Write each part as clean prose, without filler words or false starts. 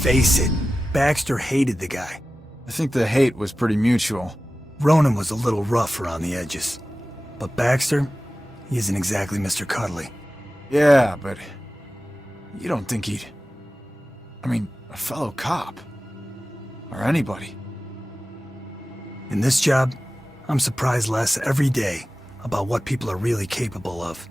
face it, Baxter hated the guy. I think the hate was pretty mutual. Ronan was a little rough around the edges. But Baxter, he isn't exactly Mr. Cuddly. Yeah, but you don't think he'd... I mean, a fellow cop. Or anybody. In this job, I'm surprised less every day about what people are really capable of.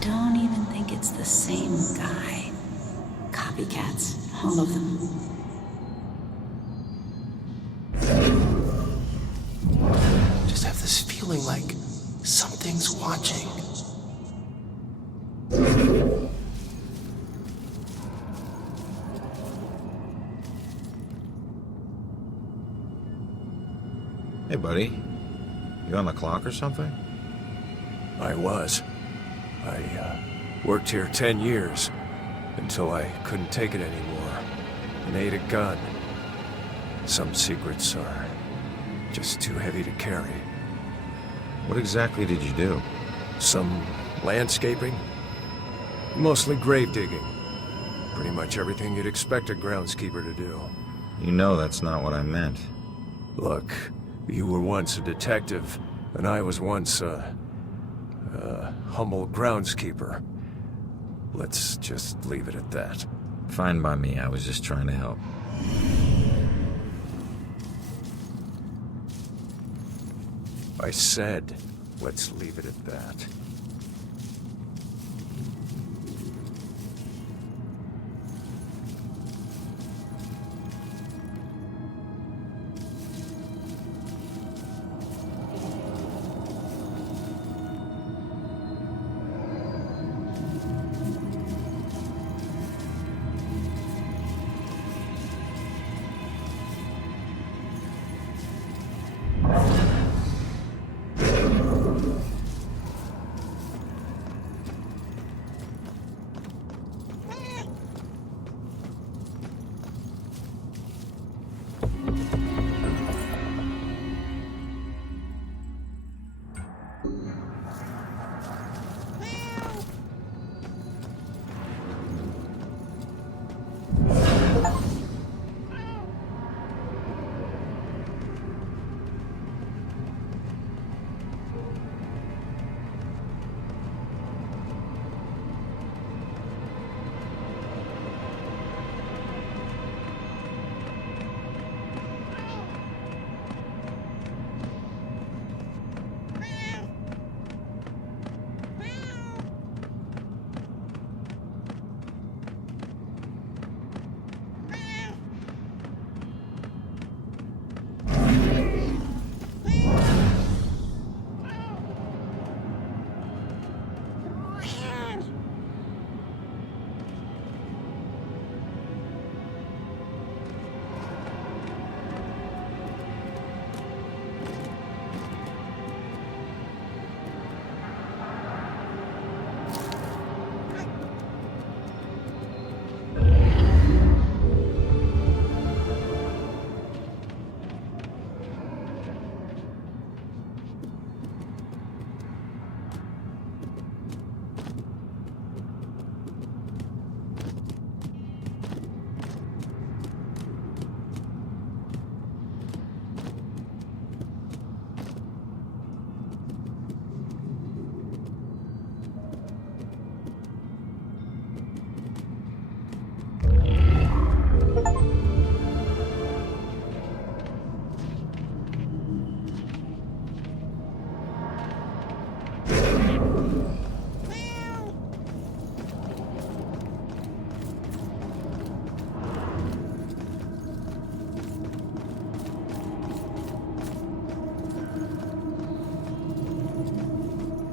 Don't even think it's the same guy. Copycats, all of them. Just have this feeling like something's watching. Hey, buddy. You on the clock or something? I was. I worked here 10 years, until I couldn't take it anymore, and ate a gun. Some secrets are just too heavy to carry. What exactly did you do? Some landscaping, mostly grave digging. Pretty much everything you'd expect a groundskeeper to do. You know that's not what I meant. Look, you were once a detective, and I was once a humble groundskeeper. Let's just leave it at that. Fine by me, I was just trying to help. I said, let's leave it at that.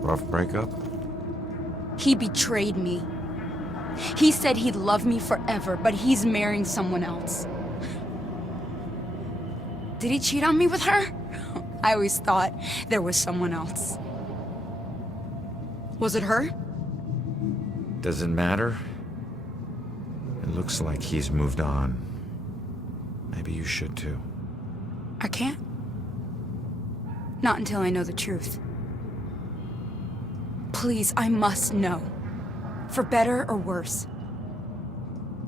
Rough breakup? He betrayed me. He said he'd love me forever, but he's marrying someone else. Did he cheat on me with her? I always thought there was someone else. Was it her? Does it matter? It looks like he's moved on. Maybe you should too. I can't. Not until I know the truth. Please, I must know. For better or worse.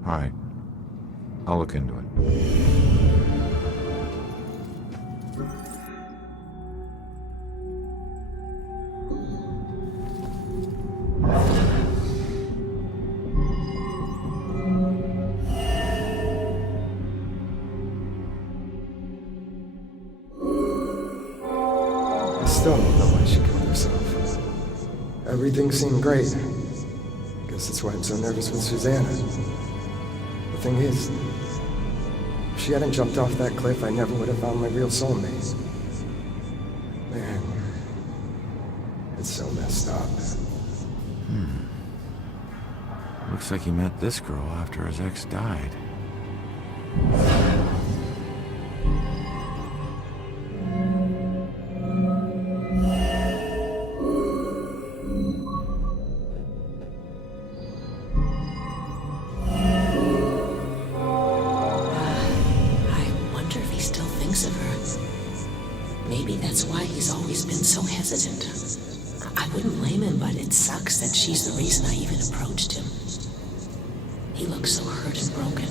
All right. I'll look into it. I still don't know why she killed herself. Everything seemed great. Guess that's why I'm so nervous with Susanna. The thing is, if she hadn't jumped off that cliff, I never would have found my real soulmate. Man, it's so messed up. Looks like he met this girl after his ex died. I wonder if he still thinks of her. Maybe that's why he's always been so hesitant. I wouldn't blame him, but it sucks that she's the reason I even approached him. He looks so hurt and broken,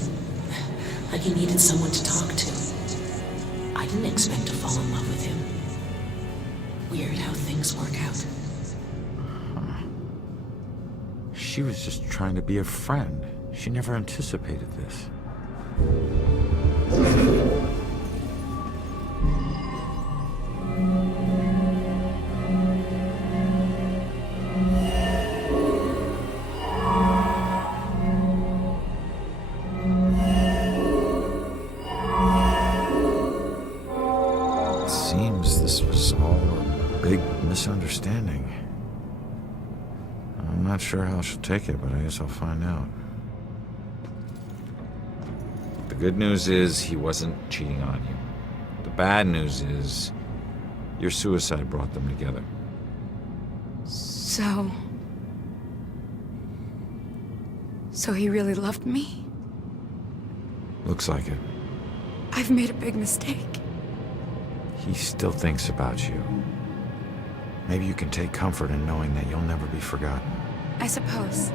like he needed someone to talk to. I didn't expect to fall in love with him. Weird how things work out. She was just trying to be a friend. She never anticipated this. It seems this was all a big misunderstanding. I'm not sure how she'll take it, but I guess I'll find out. The good news is he wasn't cheating on you. The bad news is your suicide brought them together. So he really loved me? Looks like it. I've made a big mistake. He still thinks about you. Maybe you can take comfort in knowing that you'll never be forgotten. I suppose.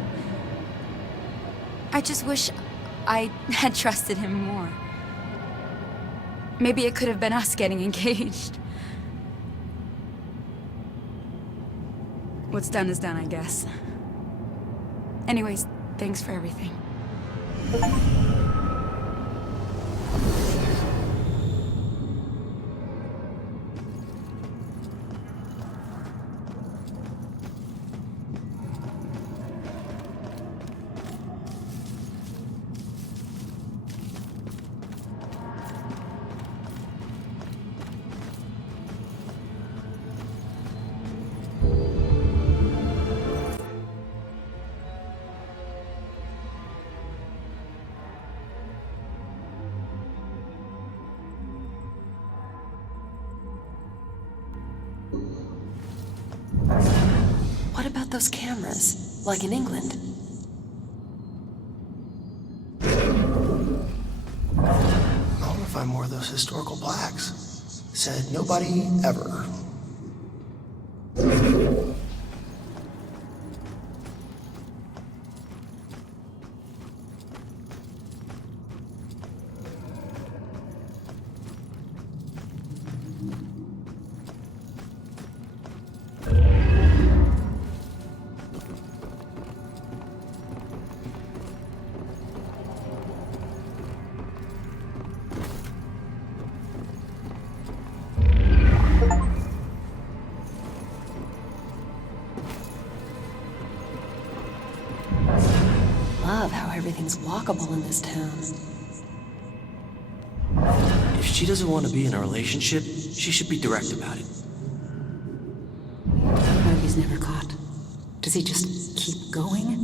I just wish I had trusted him more. Maybe it could have been us getting engaged. What's done is done, I guess. Anyways, thanks for everything. What about those cameras, like in England? I want to find more of those historical plaques. Said nobody ever. Love how everything's walkable in this town. If she doesn't want to be in a relationship, she should be direct about it. Maybe he's never caught? Does he just keep going?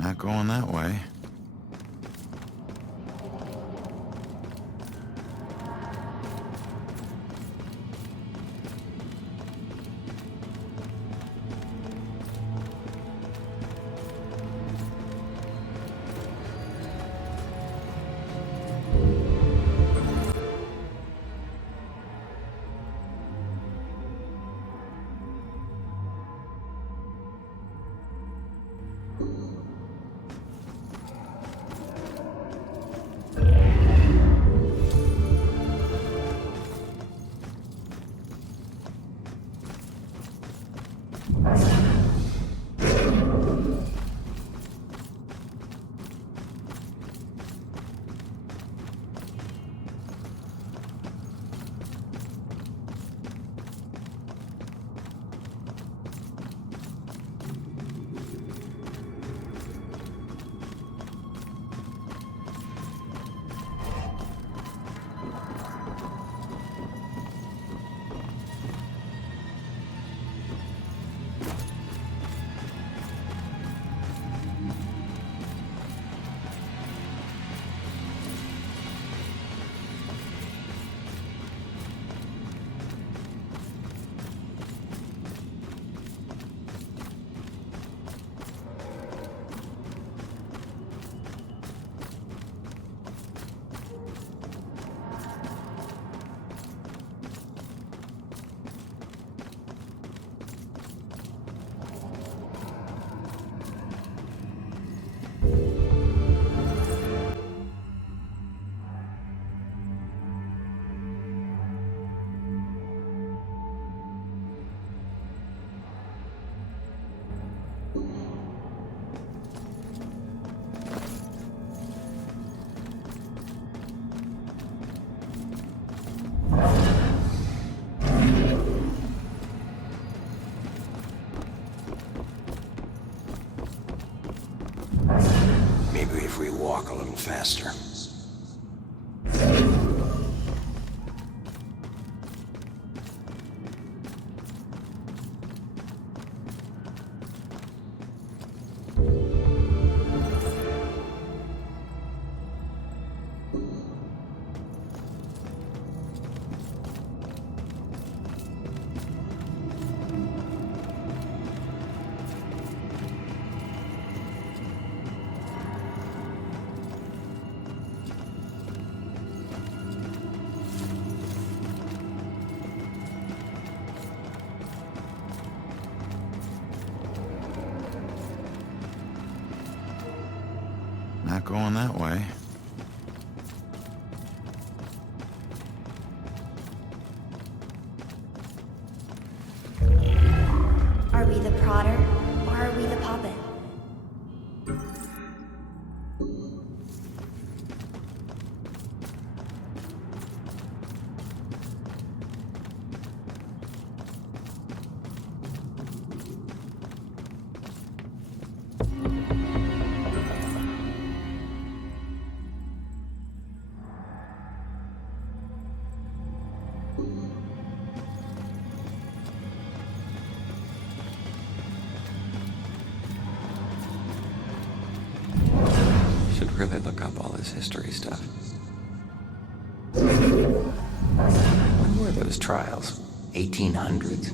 Not going that way. Maybe if we walk a little faster. Not going that way. Are we the prodder, or are we the puppet? Should really look up all this history stuff. When were those trials? 1800s?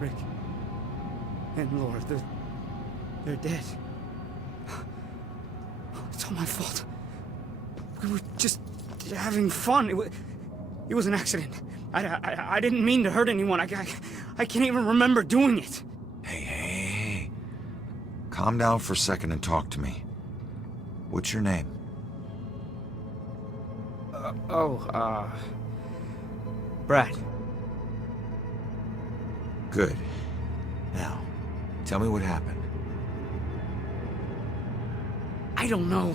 Rick and Laura, they're dead. It's all my fault. We were just having fun. It was an accident. I didn't mean to hurt anyone. I can't even remember doing it. Hey. Calm down for a second and talk to me. What's your name? Brad. Good. Now, tell me what happened. I don't know.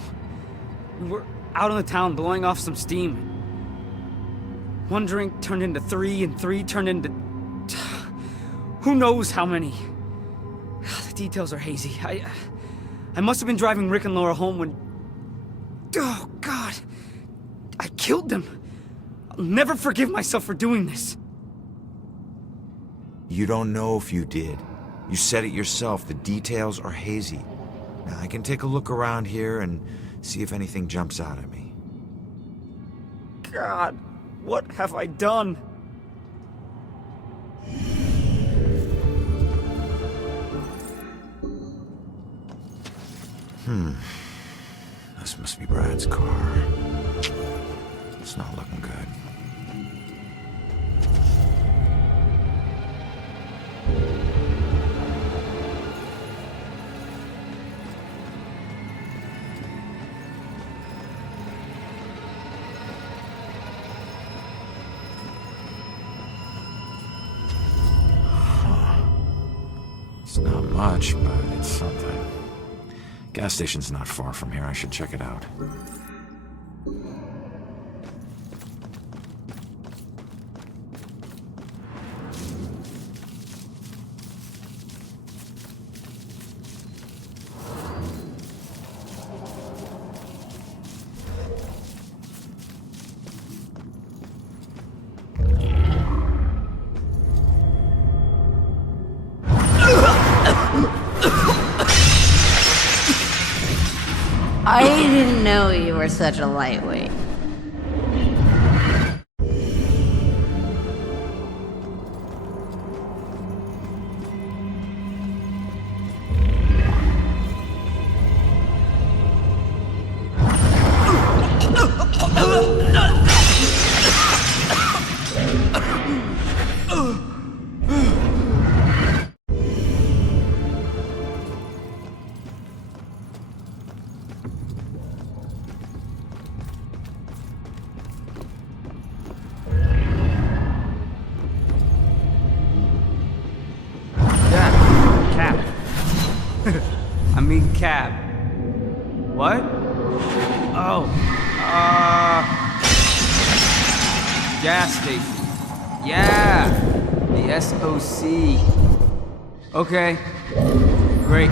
We were out in the town blowing off some steam. One drink turned into three, and three turned into... who knows how many. The details are hazy. I must have been driving Rick and Laura home when... oh, God. I killed them. I'll never forgive myself for doing this. You don't know if you did. You said it yourself. The details are hazy. Now, I can take a look around here and see if anything jumps out at me. God, what have I done? This must be Brad's car. It's not looking good. It's not much, but it's something. Gas station's not far from here. I should check it out. I didn't know you were such a lightweight. I mean cab. What? Oh. Gas station. Yeah. The SOC. Okay. Great.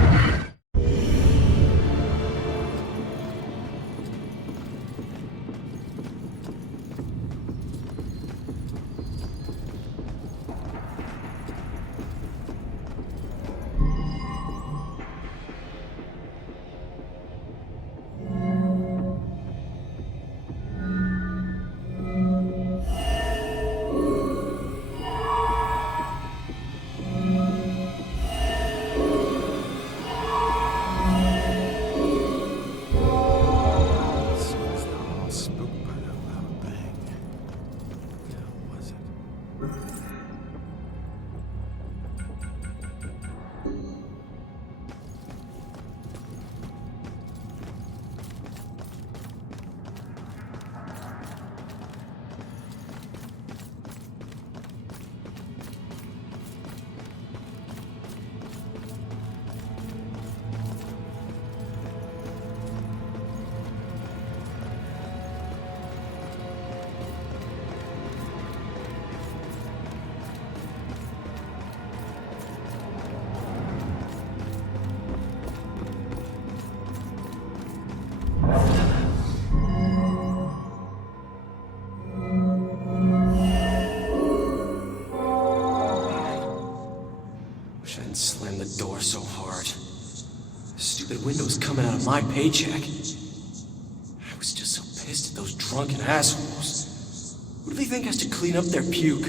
Wish I hadn't slammed the door so hard. The stupid window's coming out of my paycheck. I was just so pissed at those drunken assholes. Who do they think has to clean up their puke?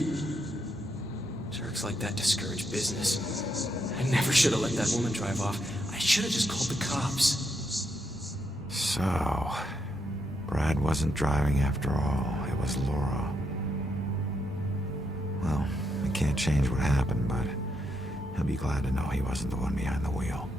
Jerks like that discourage business. I never should have let that woman drive off. I should have just called the cops. So, Brad wasn't driving after all. It was Laura. Well, I can't change what happened, but he'll be glad to know he wasn't the one behind the wheel.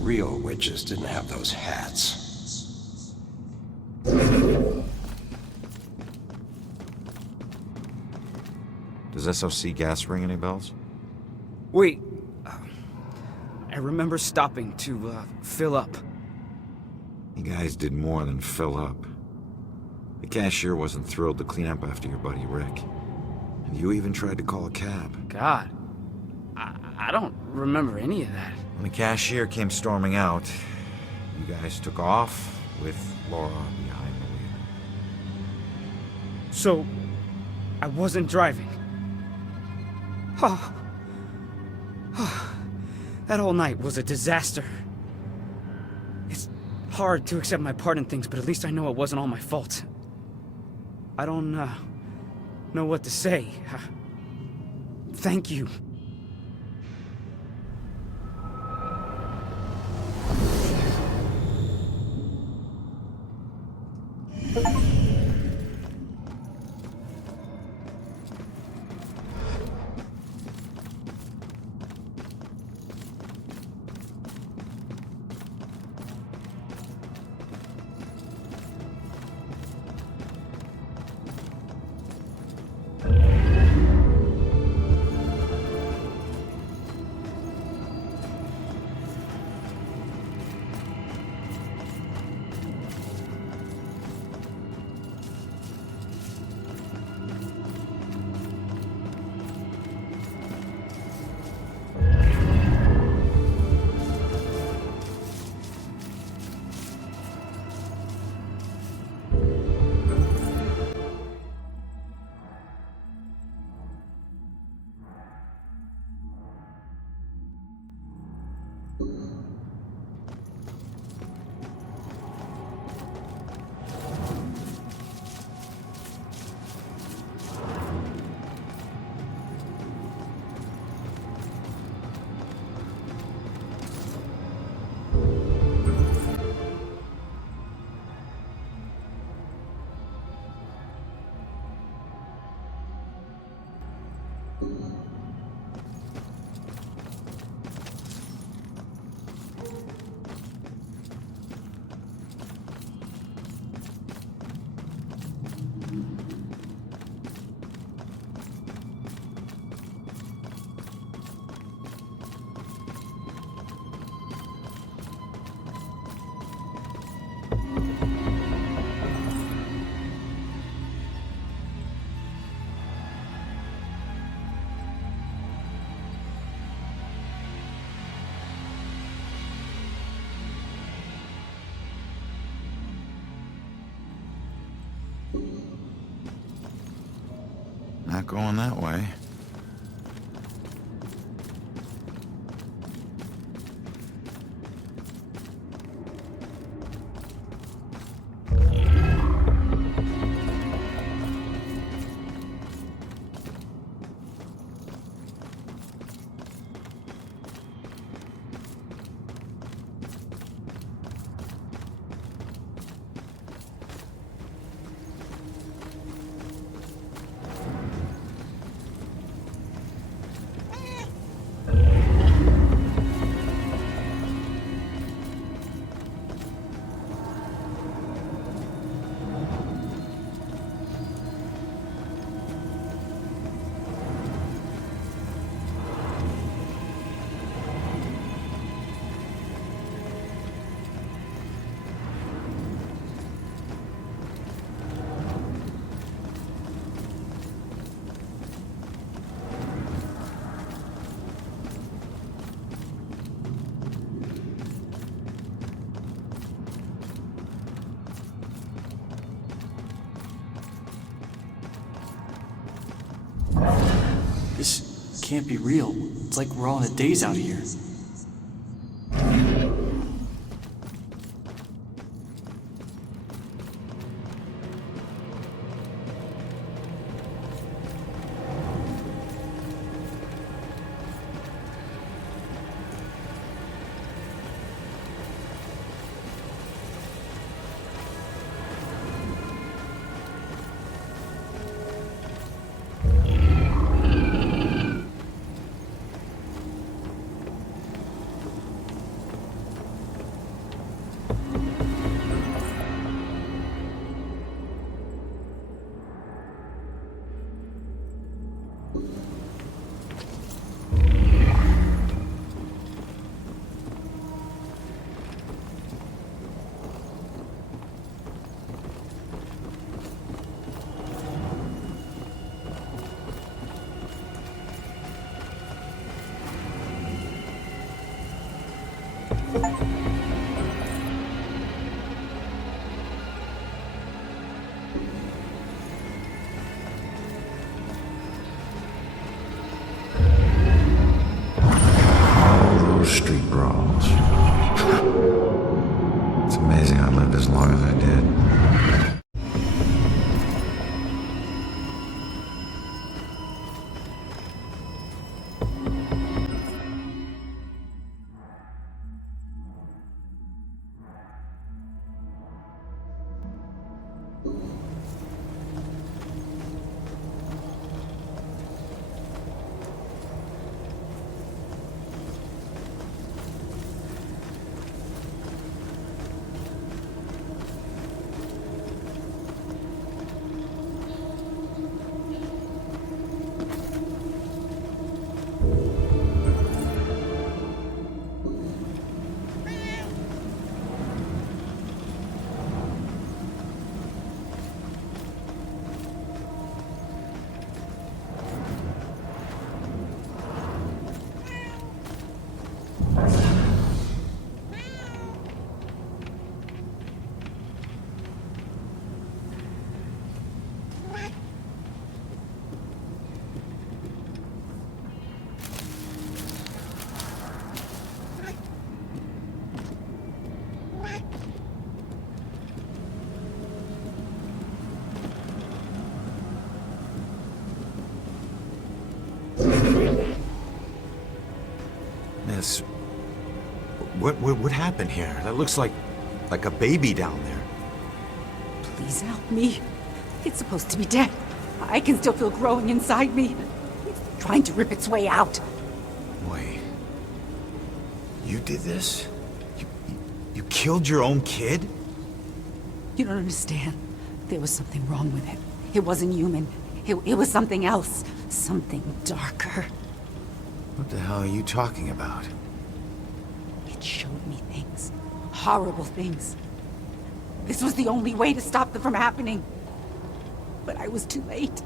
Real witches didn't have those hats. Does SOC gas ring any bells? Wait. I remember stopping to, fill up. You guys did more than fill up. The cashier wasn't thrilled to clean up after your buddy Rick. And you even tried to call a cab. God. I don't remember any of that. When the cashier came storming out, you guys took off with Laura behind the wheel. So, I wasn't driving. That whole night was a disaster. It's hard to accept my part in things, but at least I know it wasn't all my fault. I don't know what to say. Thank you. not going that way. This can't be real. It's like we're all in a daze out here. Street brawls. It's amazing I lived as long as I did. Miss, what happened here? That looks like a baby down there. Please help me. It's supposed to be dead. I can still feel growing inside me. It's trying to rip its way out. Wait. You did this? You killed your own kid? You don't understand. There was something wrong with it. It wasn't human. It was something else. Something darker. What the hell are you talking about? It showed me things. Horrible things. This was the only way to stop them from happening. But I was too late.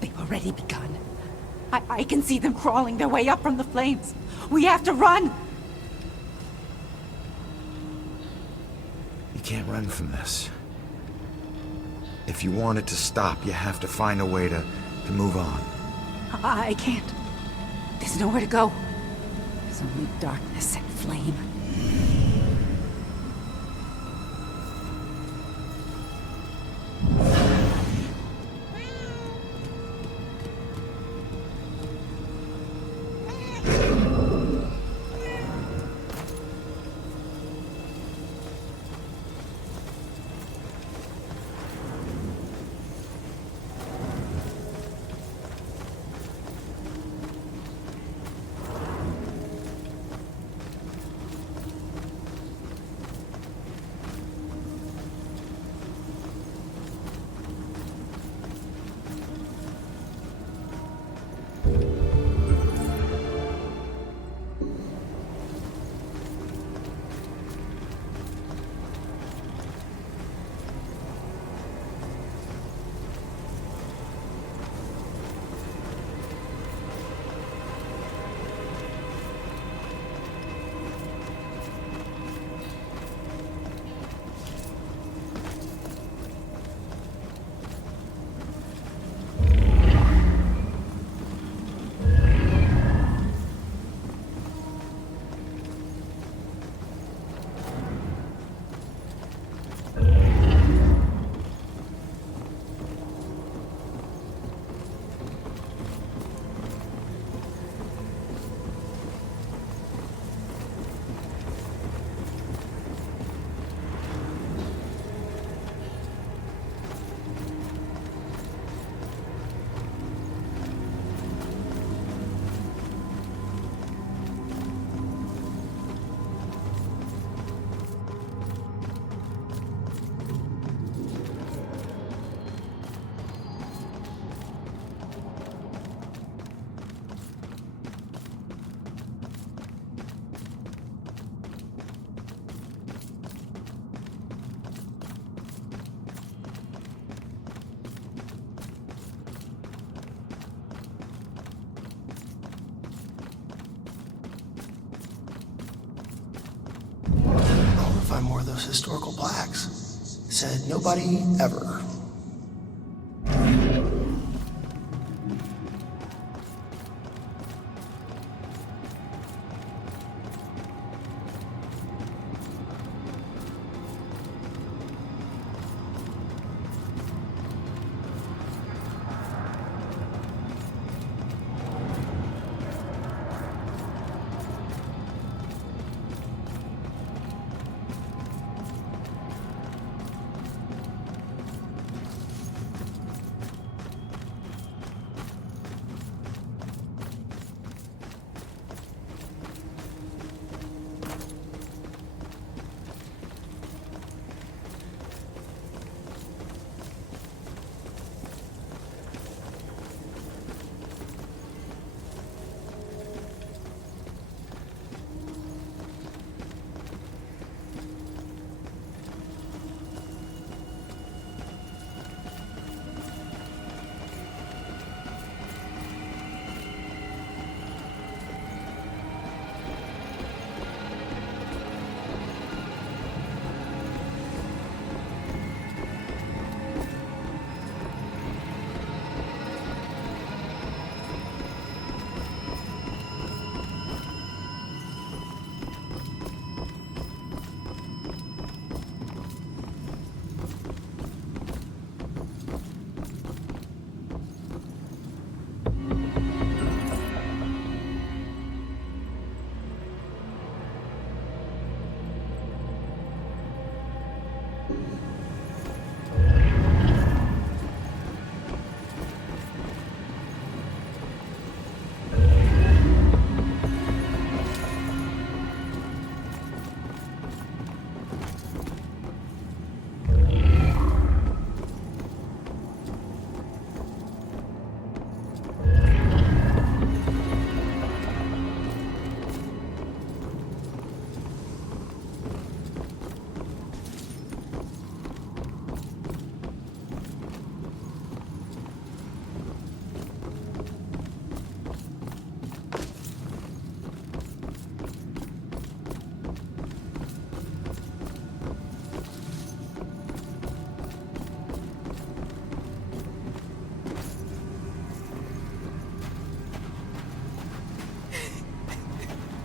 They've already begun. I can see them crawling their way up from the flames. We have to run! You can't run from this. If you want it to stop, you have to find a way to To move on. I can't. There's nowhere to go. There's only darkness and flame. Find more of those historical plaques. Said nobody ever.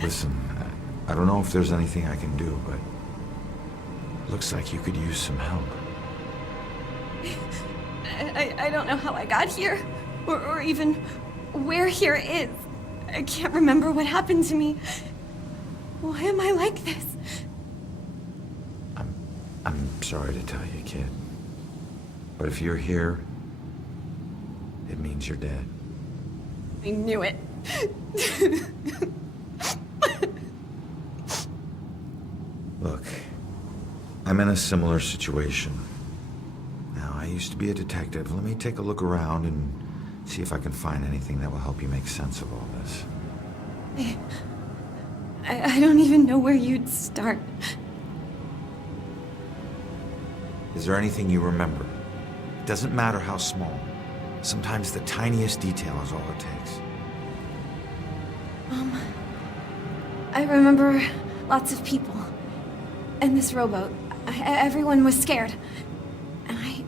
Listen, I don't know if there's anything I can do, but looks like you could use some help. I don't know how I got here, or even where here is. I can't remember what happened to me. Why am I like this? I'm sorry to tell you, kid. But if you're here, it means you're dead. I knew it. Look, I'm in a similar situation. Now, I used to be a detective. Let me take a look around and see if I can find anything that will help you make sense of all this. I don't even know where you'd start. Is there anything you remember? It doesn't matter how small. Sometimes the tiniest detail is all it takes. I remember lots of people. And this rowboat. Everyone was scared. And I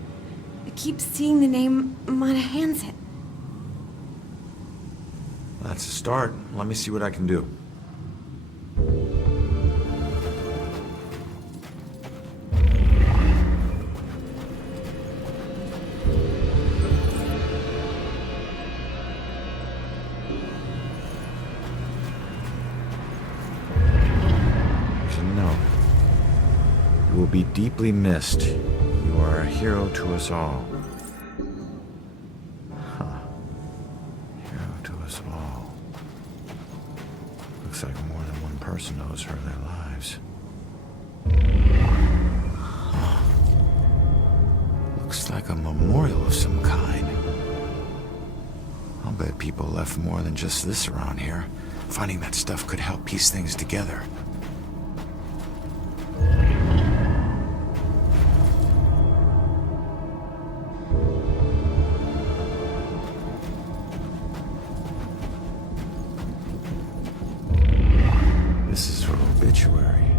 keep seeing the name Mana Hansen. That's a start. Let me see what I can do. You will be deeply missed. You are a hero to us all. Huh. Hero to us all. Looks like more than one person owes her their lives. Huh. Looks like a memorial of some kind. I'll bet people left more than just this around here. Finding that stuff could help piece things together. This is her obituary.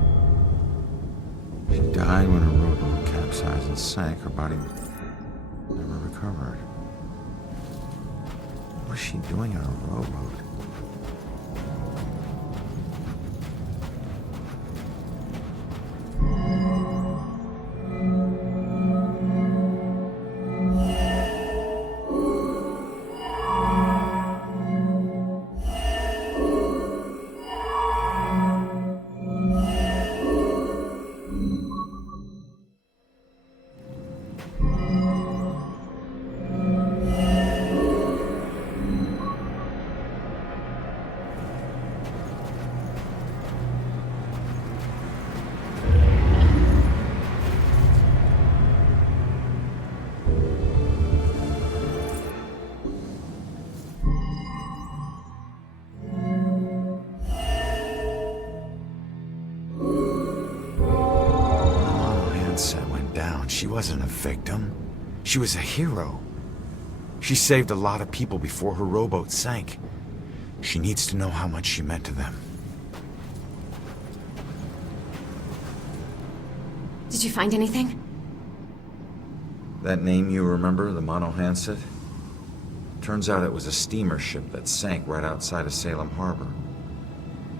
She died when her rowboat capsized and sank. Her body never recovered. What was she doing on a rowboat? She wasn't a victim. She was a hero. She saved a lot of people before her rowboat sank. She needs to know how much she meant to them. Did you find anything? That name you remember, the Mono Hanset? Turns out it was a steamer ship that sank right outside of Salem Harbor.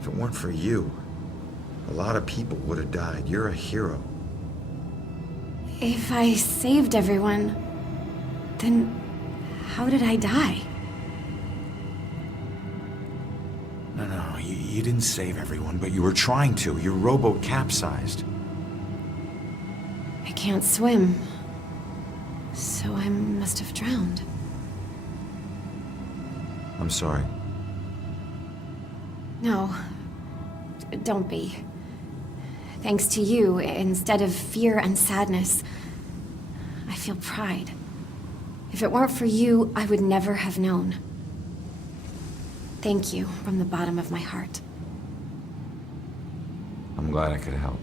If it weren't for you, a lot of people would have died. You're a hero. If I saved everyone, then how did I die? No, you didn't save everyone, but you were trying to. Your rowboat capsized. I can't swim, so I must have drowned. I'm sorry. No, don't be. Thanks to you, instead of fear and sadness, I feel pride. If it weren't for you, I would never have known. Thank you from the bottom of my heart. I'm glad I could help.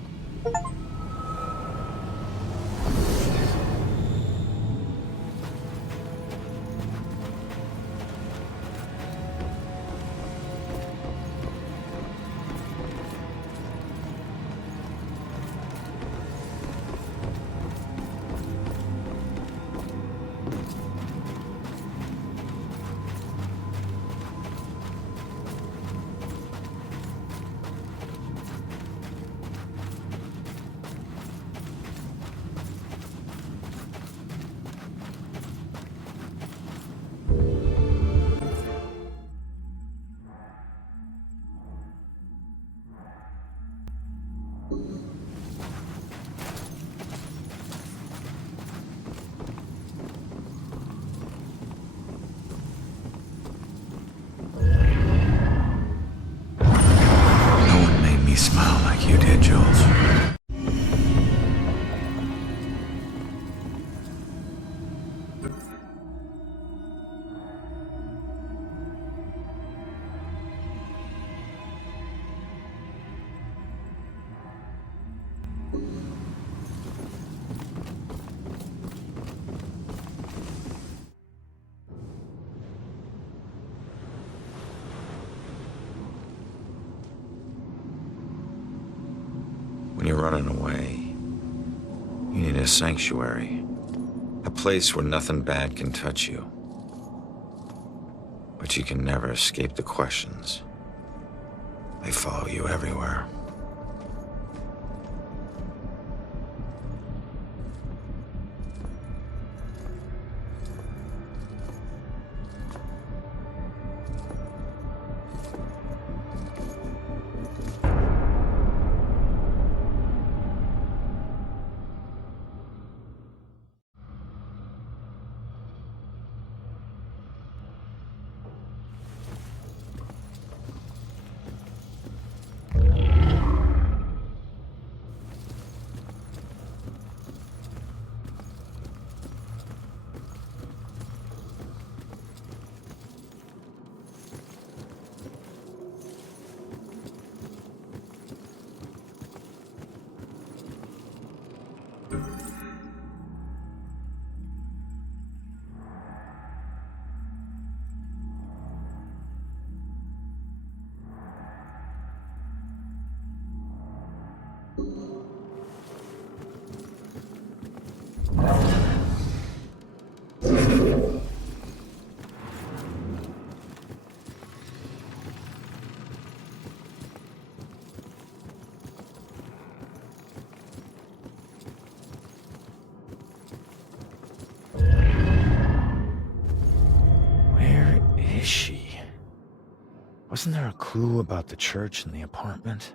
When you're running away, you need a sanctuary. A place where nothing bad can touch you. But you can never escape the questions. They follow you everywhere. Where is she? Wasn't there a clue about the church in the apartment?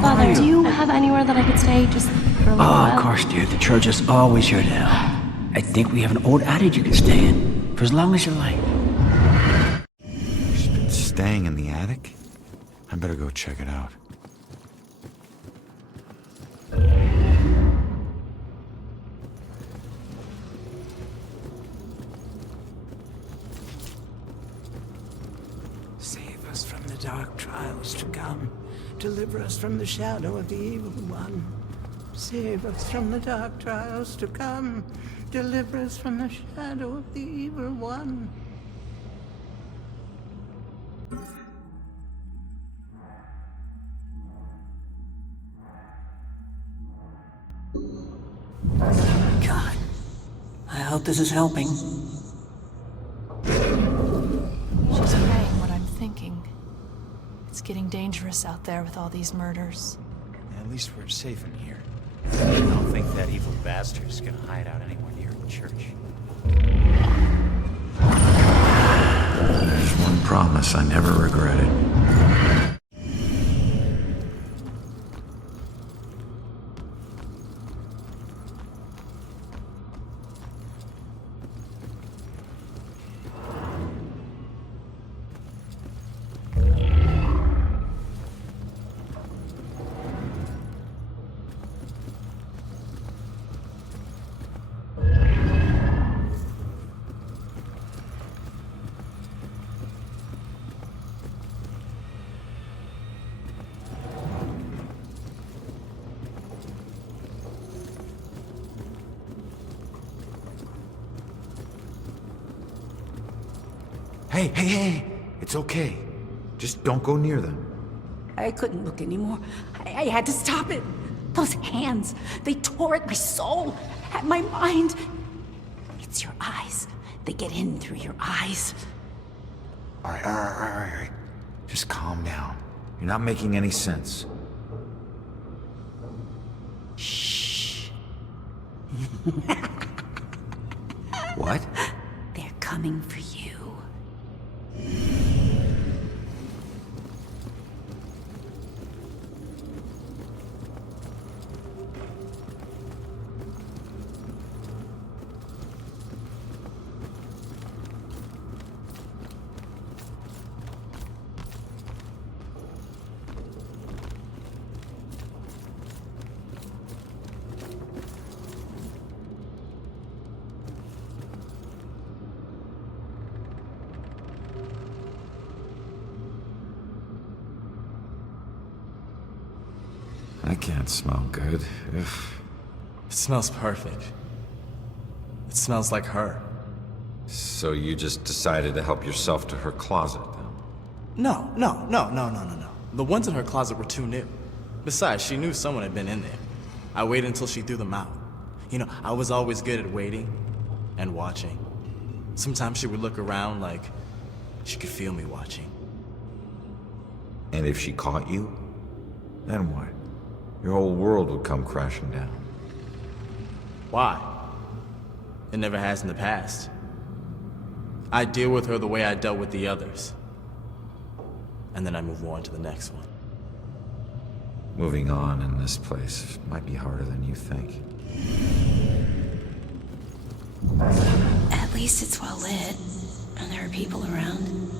Father, do you have anywhere that I could stay just for a little while? Of course, dear. The church is always your help. I think we have an old attic you can stay in for as long as you like. She's been staying in the attic? I better go check it out. Save us from the dark trials to come. Deliver us from the shadow of the evil one. Save us from the dark trials to come. Deliver us from the shadow of the evil one. God, I hope this is helping. She's praying what I'm thinking. It's getting dangerous out there with all these murders. At least we're safe in here. I don't think that evil bastard's gonna hide out anywhere near the church. There's one promise I never regretted. Hey, it's okay. Just don't go near them. I couldn't look anymore. I had to stop it. Those hands, they tore at my soul, at my mind. It's your eyes. They get in through your eyes. All right. Just calm down. You're not making any sense. Shh. What? They're coming for you. I can't smell good. Ugh. It smells perfect. It smells like her. So you just decided to help yourself to her closet, then? No. The ones in her closet were too new. Besides, she knew someone had been in there. I waited until she threw them out. You know, I was always good at waiting and watching. Sometimes she would look around like she could feel me watching. And if she caught you, then what? Your whole world would come crashing down. Why? It never has in the past. I deal with her the way I dealt with the others. And then I move on to the next one. Moving on in this place might be harder than you think. At least it's well lit, and there are people around.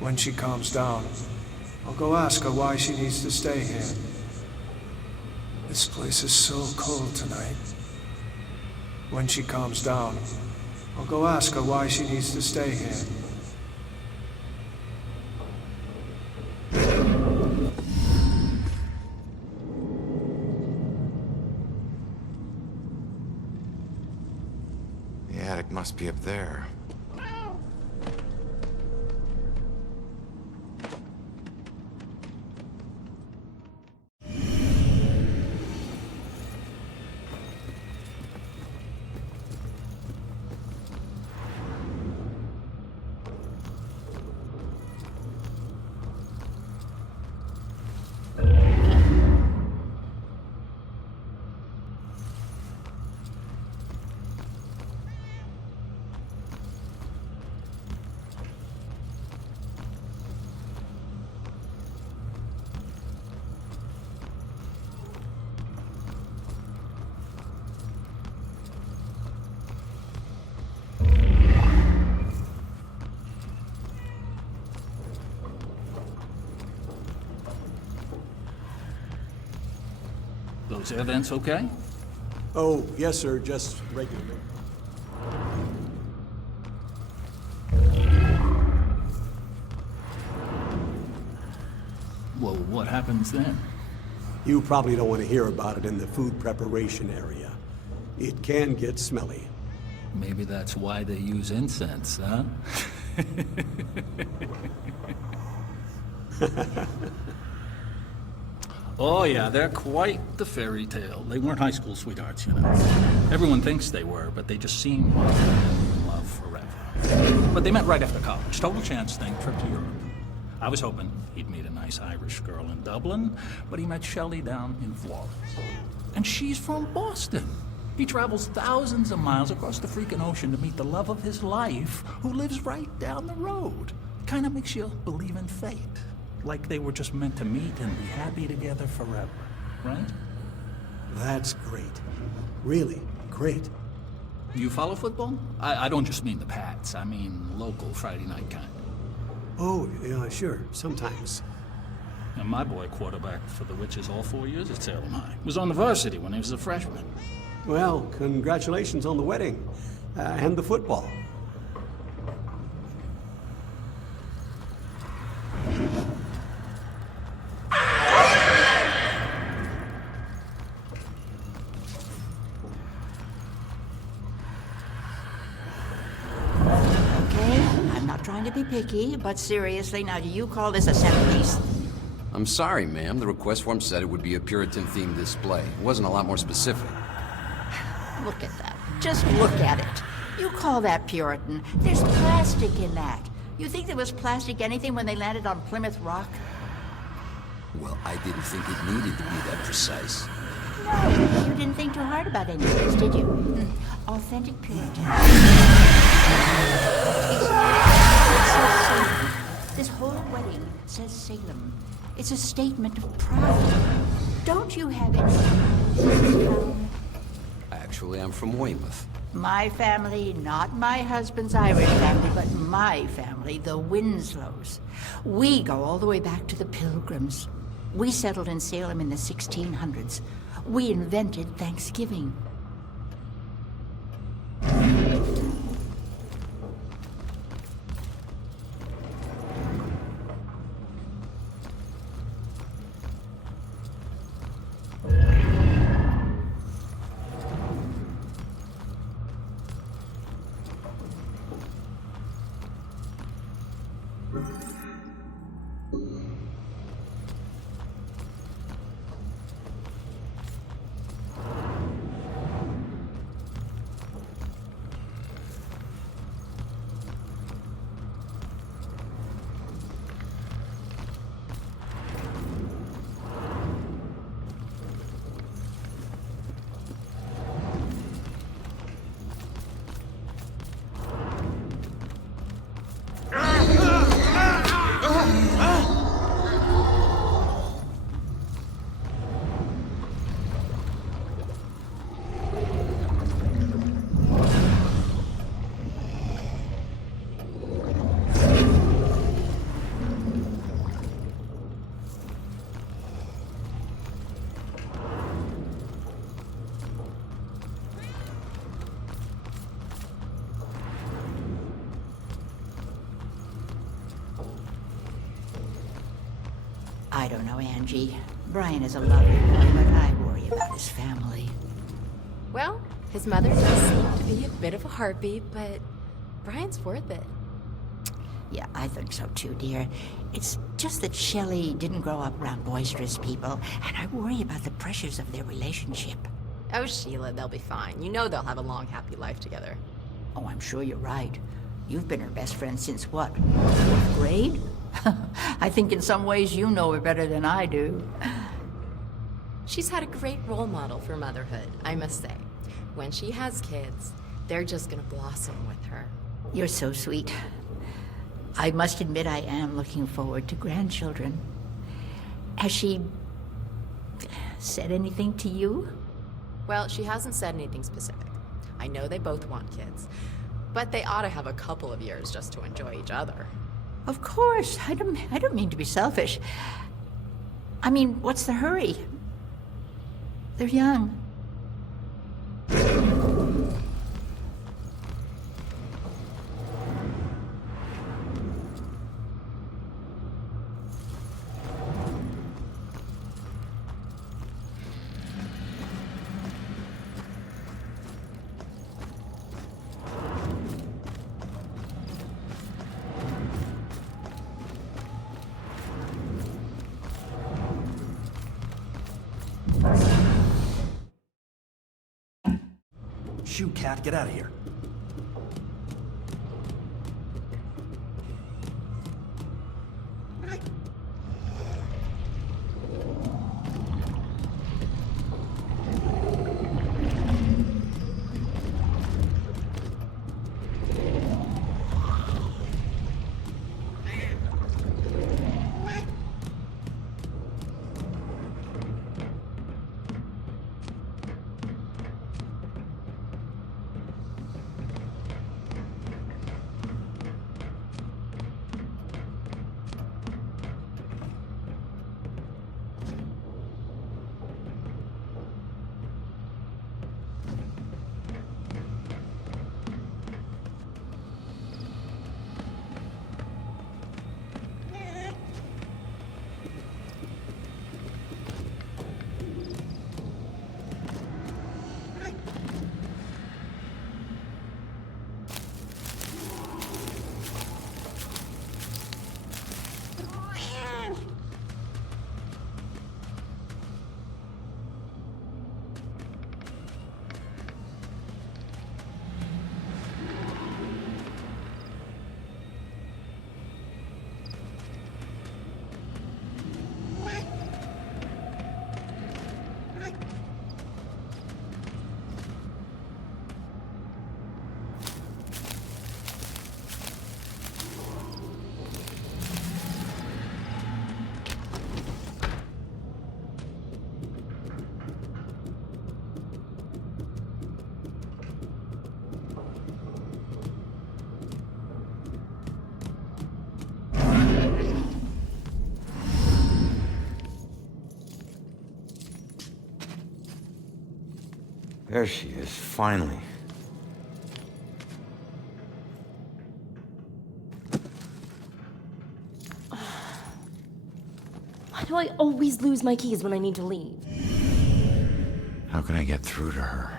When she calms down, I'll go ask her why she needs to stay here. This place is so cold tonight. When she calms down, I'll go ask her why she needs to stay here. The attic must be up there. Those air vents okay? Oh, yes, sir, just regular. Well, what happens then? You probably don't want to hear about it in the food preparation area. It can get smelly. Maybe that's why they use incense, huh? Oh yeah, they're quite the fairy tale. They weren't high school sweethearts, you know. Everyone thinks they were, but they just seem like they've been in love forever. But they met right after college. Total chance thing, trip to Europe. I was hoping he'd meet a nice Irish girl in Dublin, but he met Shelley down in Florence. And she's from Boston. He travels thousands of miles across the freaking ocean to meet the love of his life, who lives right down the road. Kind of makes you believe in fate. Like they were just meant to meet and be happy together forever, right? That's great. Really great. You follow football? I don't just mean the Pats. I mean local Friday night kind. Oh, yeah, sure. Sometimes. And my boy quarterbacked for the Witches all 4 years at Salem High. Was on the varsity when he was a freshman. Well, congratulations on the wedding. And the football. Trying to be picky, but seriously, now do you call this a centerpiece? I'm sorry, ma'am. The request form said it would be a Puritan-themed display. It wasn't a lot more specific. Look at that. Just look at it. You call that Puritan? There's plastic in that. You think there was plastic anything when they landed on Plymouth Rock? Well, I didn't think it needed to be that precise. No, you didn't think too hard about any of this, did you? Authentic Puritan. This whole wedding says Salem. It's a statement of pride. Don't you have any? Actually, I'm from Weymouth. My family, not my husband's Irish family, but my family, the Winslows. We go all the way back to the Pilgrims. We settled in Salem in the 1600s. We invented Thanksgiving. I don't know, Angie. Brian is a lovely boy, but I worry about his family. Well, his mother does seem to be a bit of a heartbeat, but Brian's worth it. Yeah, I think so too, dear. It's just that Shelley didn't grow up around boisterous people, and I worry about the pressures of their relationship. Oh, Sheila, they'll be fine. You know they'll have a long, happy life together. Oh, I'm sure you're right. You've been her best friend since what? 4th grade? I think in some ways you know her better than I do. She's had a great role model for motherhood, I must say. When she has kids, they're just gonna blossom with her. You're so sweet. I must admit I am looking forward to grandchildren. Has she said anything to you? Well, she hasn't said anything specific. I know they both want kids, but they ought to have a couple of years just to enjoy each other. Of course. I don't mean to be selfish. I mean, what's the hurry? They're young. Shoot, Cat, get out of here. There she is, finally. Why do I always lose my keys when I need to leave? How can I get through to her?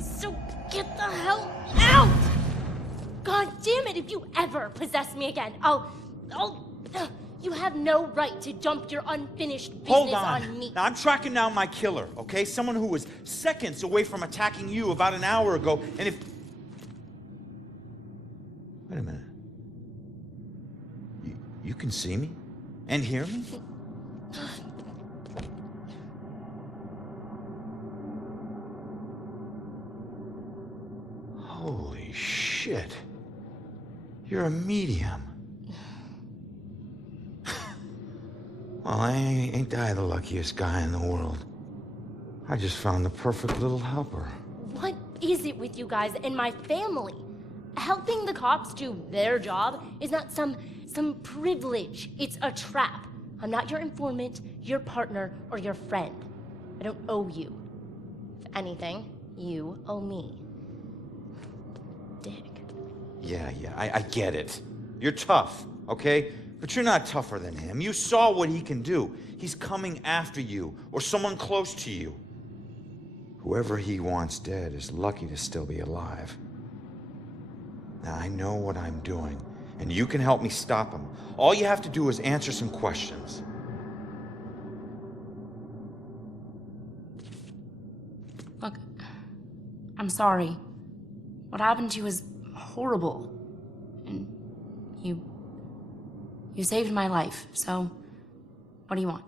So get the hell out! God damn it, if you ever possess me again, you have no right to dump your unfinished business Hold on me. Now, I'm tracking down my killer, okay? Someone who was seconds away from attacking you about an hour ago, and if... Wait a minute. You can see me? And hear me? Holy shit. You're a medium. Well, ain't I the luckiest guy in the world? I just found the perfect little helper. What is it with you guys and my family? Helping the cops do their job is not some privilege. It's a trap. I'm not your informant, your partner, or your friend. I don't owe you. If anything, you owe me. Dick. Yeah, I get it. You're tough, okay? But you're not tougher than him. You saw what he can do. He's coming after you, or someone close to you. Whoever he wants dead is lucky to still be alive. Now, I know what I'm doing, and you can help me stop him. All you have to do is answer some questions. Look, I'm sorry. What happened to you is horrible. And you saved my life, so what do you want?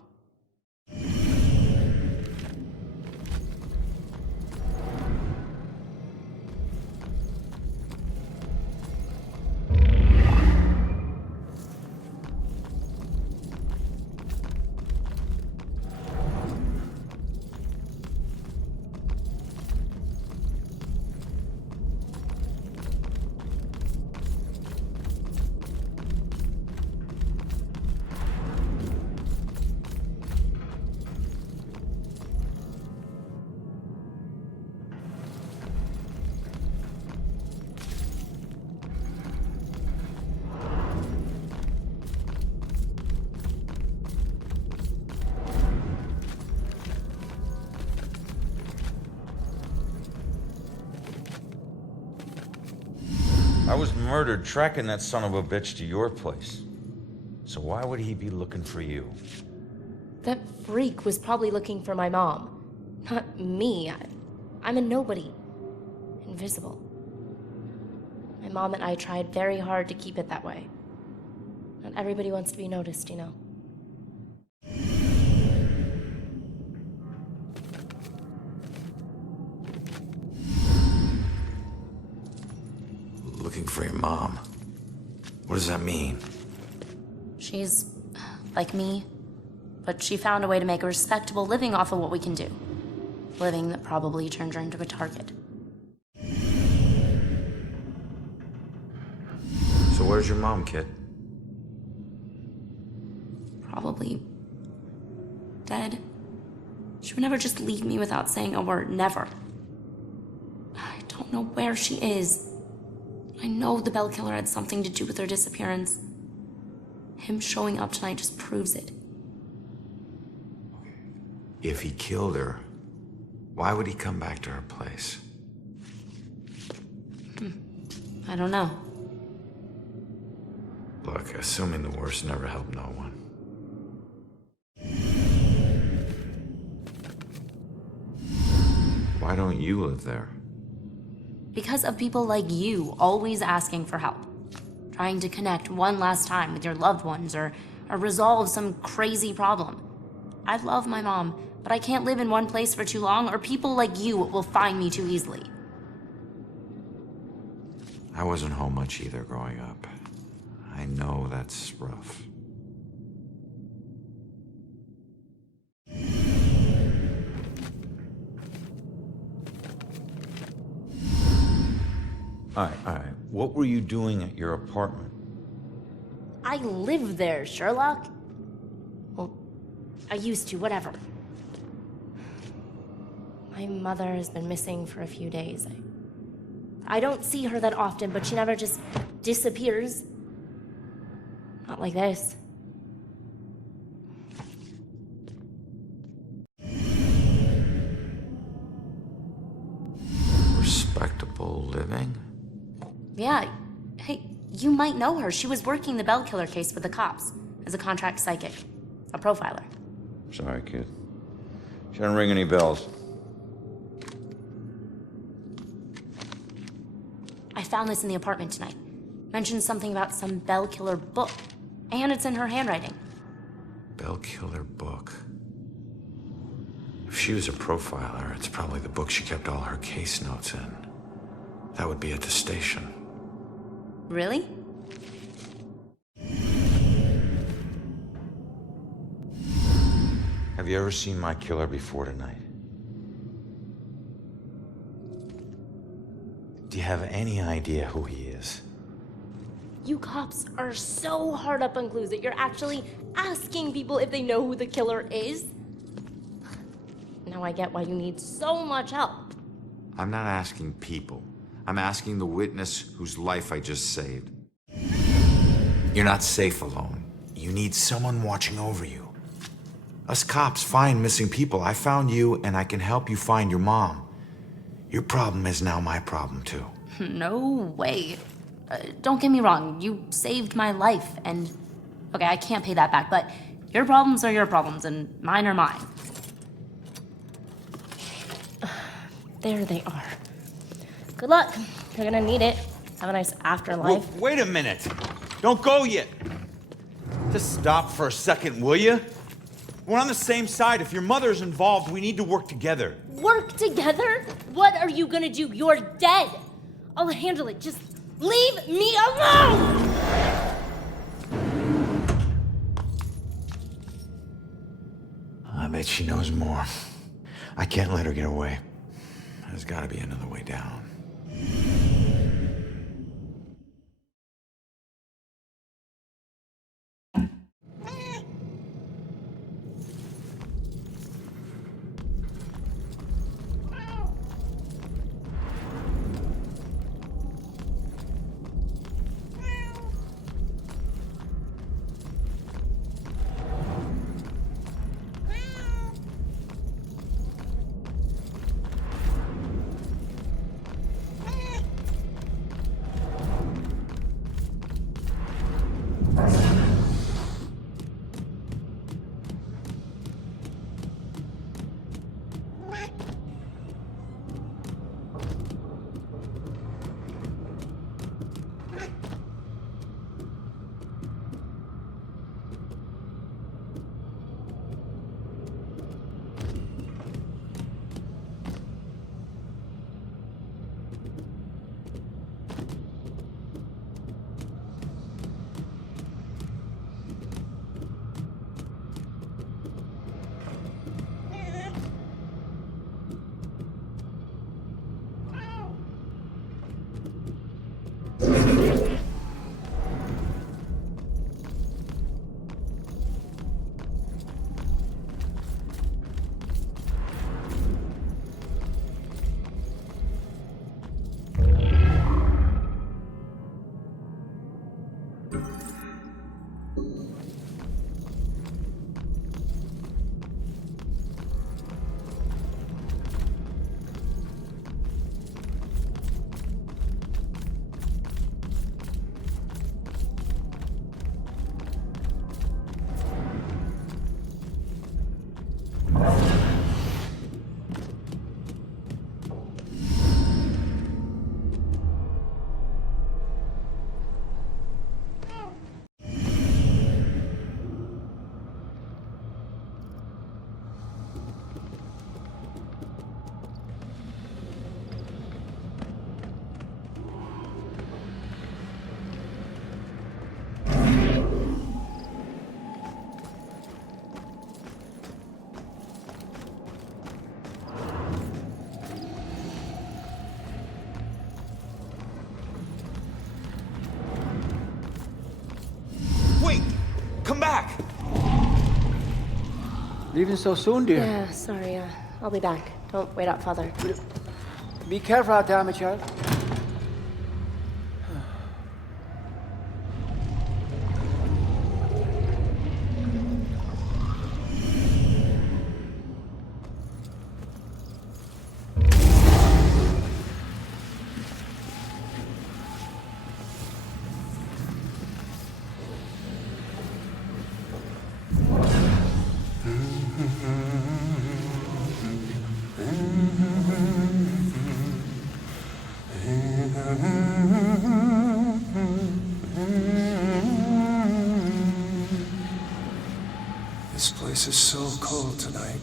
I was murdered tracking that son of a bitch to your place. So why would he be looking for you? That freak was probably looking for my mom. Not me. I'm a nobody. Invisible. My mom and I tried very hard to keep it that way. Not everybody wants to be noticed, you know. Looking for your mom. What does that mean? She's like me, but she found a way to make a respectable living off of what we can do. Living that probably turned her into a target. So where's your mom, kid? Probably dead. She would never just leave me without saying a word, never. I don't know where she is. I know the Bell Killer had something to do with her disappearance. Him showing up tonight just proves it. If he killed her, why would he come back to her place? I don't know. Look, assuming the worst never helped no one. Why don't you live there? Because of people like you always asking for help. Trying to connect one last time with your loved ones or resolve some crazy problem. I love my mom, but I can't live in one place for too long or people like you will find me too easily. I wasn't home much either growing up. that's rough. All right. What were you doing at your apartment? I live there, Sherlock. Well, I used to, whatever. My mother has been missing for a few days. I don't see her that often, but she never just disappears. Not like this. Respectable living? Yeah. Hey, you might know her. She was working the Bell Killer case with the cops as a contract psychic. A profiler. Sorry, kid. She didn't ring any bells. I found this in the apartment tonight. Mentioned something about some Bell Killer book. And it's in her handwriting. Bell Killer book. If she was a profiler, it's probably the book she kept all her case notes in. That would be at the station. Really? Have you ever seen my killer before tonight? Do you have any idea who he is? You cops are so hard up on clues that you're actually asking people if they know who the killer is. Now I get why you need so much help. I'm not asking people. I'm asking the witness whose life I just saved. You're not safe alone. You need someone watching over you. Us cops find missing people. I found you, and I can help you find your mom. Your problem is now my problem, too. No way. Don't get me wrong, you saved my life, and... Okay, I can't pay that back, but your problems are your problems, and mine are mine. There they are. Good luck. You're gonna need it. Have a nice afterlife. Whoa, wait a minute. Don't go yet. Just stop for a second, will you? We're on the same side. If your mother's involved, we need to work together. Work together? What are you gonna do? You're dead. I'll handle it. Just leave me alone! I bet she knows more. I can't let her get away. There's gotta be another way down. Come back! Leaving so soon, dear? Yeah, sorry. I'll be back. Don't wait up, Father. Be careful out there, my child. This place is so cold tonight.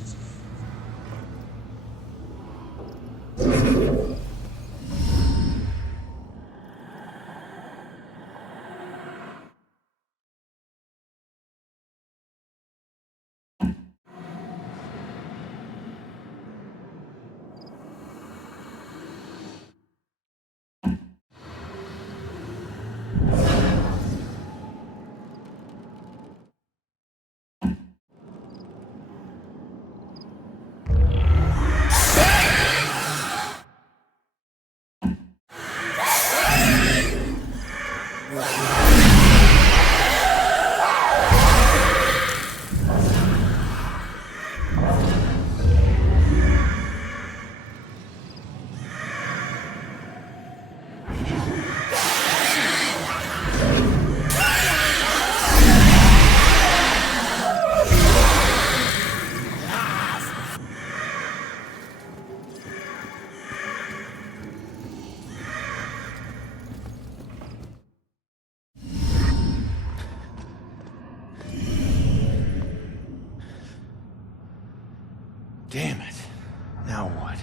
Damn it. Now what?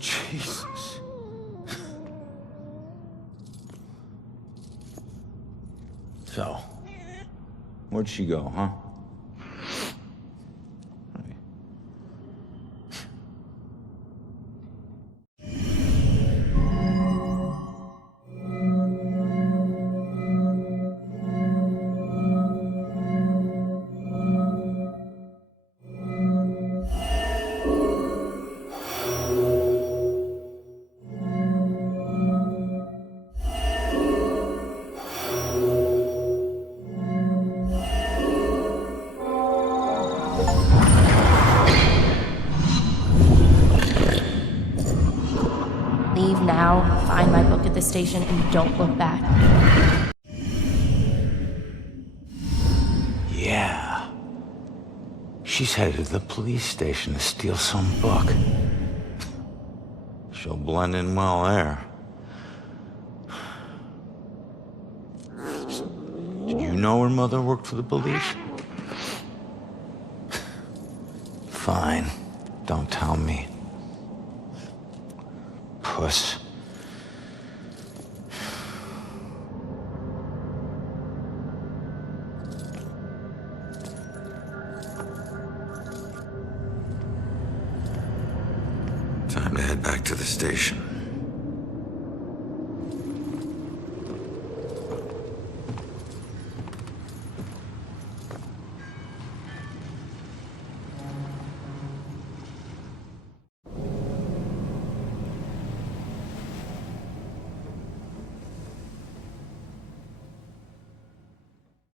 Jesus. So, where'd she go, huh? Leave now, find my book at the station, and don't look back. Yeah. She's headed to the police station to steal some book. She'll blend in well there. Did you know her mother worked for the police? Fine. Don't tell me. Puss. Time to head back to the station.